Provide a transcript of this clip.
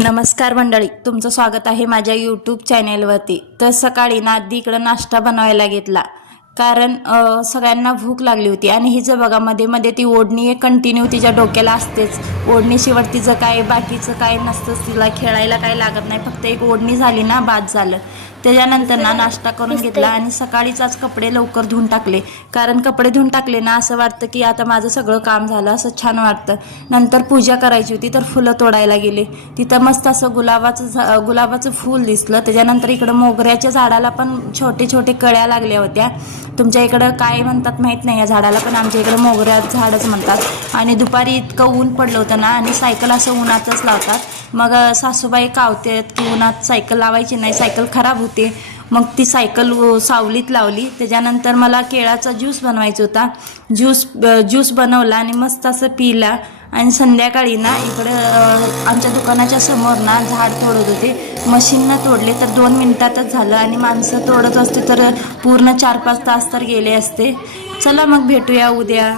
नमस्कार मंडळी, तुमचं स्वागत आहे माझ्या यूट्यूब चॅनेलवरती। तर सकाळी ना आधी इकडं नाश्ता बनवायला घेतला, कारण सगळ्यांना भूक लागली होती। आणि हिचं बघा मध्ये मध्ये ती ओढणी एक कंटिन्यू तिच्या डोक्याला असतेच। ओढणीशिवाय तिचं काय बाकीचं काय नसतंच, तिला खेळायला काय लागत नाही, फक्त एक ओढणी झाली ना बाद झालं। त्याच्यानंतर ना नाश्ता करून घेतला आणि सकाळीच आज कपडे लवकर धुवून टाकले, कारण कपडे धुवून टाकले ना असं वाटतं की आता माझं सगळं काम झालं, असं छान वाटतं। नंतर पूजा करायची होती तर फुलं तोडायला गेले, तिथं मस्त असं गुलाबाचं फूल दिसलं। त्याच्यानंतर इकडं मोगऱ्याच्या झाडाला पण छोटे छोटे कळ्या लागल्या होत्या। तुमच्या इकडं काय म्हणतात माहीत नाही या झाडाला, पण आमच्या इकडं मोगऱ्याचं झाडच म्हणतात। आणि दुपारी इतकं ऊन पडलं होतं ना, आणि सायकल असं उन्हातच लावतात। मग सासूबाई कावतात की उन्हात सायकल लावायची नाही, सायकल खराब होते। मग ती सायकल सावलीत लावली। त्याच्यानंतर मला केळाचा ज्यूस बनवायचा होता, ज्यूस बनवला आणि मस्त असं पिला। आणि संध्याकाळी ना इकडं आमच्या दुकानाच्या समोर ना झाड तोडत होते, मशीननं तोडले तर 2 मिनिटातच झालं, आणि माणसं तोडत असते तर पूर्ण 4-5 तास तर गेले असते। चला मग भेटूया उद्या।